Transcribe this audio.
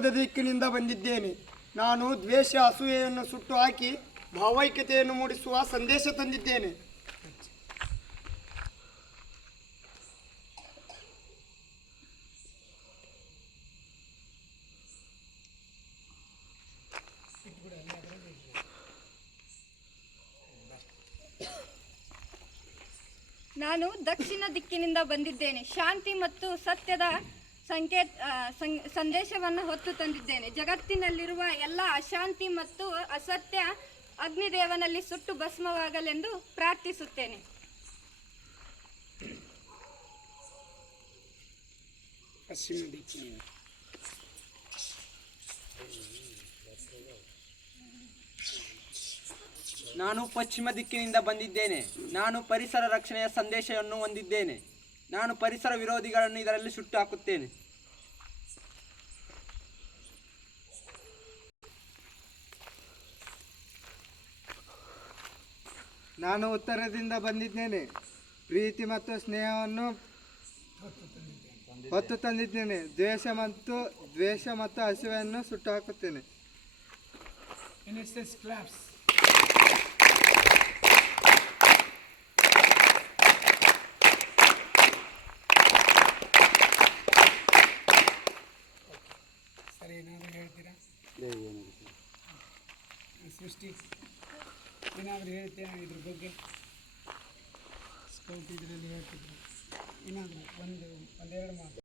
ಪೂರ್ವದ ದಿಕ್ಕಿನಿಂದ ಬಂದಿದ್ದೇನೆ. ನಾನು ದ್ವೇಷ ಅಸೂಯೆಯನ್ನು ಸುಟ್ಟು ಹಾಕಿ ಭಾವೈಕ್ಯತೆಯನ್ನು ಮೂಡಿಸುವ ಸಂದೇಶ ತಂದಿದ್ದೇನೆ. ನಾನು ದಕ್ಷಿಣ ದಿಕ್ಕಿನಿಂದ ಬಂದಿದ್ದೇನೆ. ಶಾಂತಿ ಮತ್ತು ಸತ್ಯದ ಸಂದೇಶವನ್ನು ಹೊತ್ತು ತಂದಿದ್ದೇನೆ. ಜಗತ್ತಿನಲ್ಲಿರುವ ಎಲ್ಲ ಅಶಾಂತಿ ಮತ್ತು ಅಸತ್ಯ ಅಗ್ನಿದೇವನಲ್ಲಿ ಸುಟ್ಟು ಭಸ್ಮವಾಗಲೆಂದು ಪ್ರಾರ್ಥಿಸುತ್ತೇನೆ. ಪಶ್ಚಿಮ ದಿಕ್ಕಿನಿಂದ ನಾನು ಪಶ್ಚಿಮ ದಿಕ್ಕಿನಿಂದ ಬಂದಿದ್ದೇನೆ. ನಾನು ಪರಿಸರ ರಕ್ಷಣೆಯ ಸಂದೇಶವನ್ನು ಹೊಂದಿದ್ದೇನೆ. ನಾನು ಪರಿಸರ ವಿರೋಧಿಗಳನ್ನು ಇದರಲ್ಲಿ ಸುಟ್ಟು ಹಾಕುತ್ತೇನೆ. ನಾನು ಉತ್ತರದಿಂದ ಬಂದಿದ್ದೇನೆ. ಪ್ರೀತಿ ಮತ್ತು ಸ್ನೇಹವನ್ನು ಹೊತ್ತು ತಂದಿದ್ದೇನೆ. ದ್ವೇಷ ಮತ್ತು ಹಸಿವೆಯನ್ನು ಸುಟ್ಟು ಹಾಕುತ್ತೇನೆ. ಸರಿ, ಏನಾದರೂ ಹೇಳ್ತೀರಾ? ಸೃಷ್ಟಿ ಏನಾದರೂ ಹೇಳ್ತೀರಾ ಇದ್ರ ಬಗ್ಗೆ? ಸ್ಕೌಟ್ ಇದರಲ್ಲಿ ಹೇಳ್ತಿದ್ರು, ಏನಾದರೂ ಒಂದೆರಡು ಮಾತು.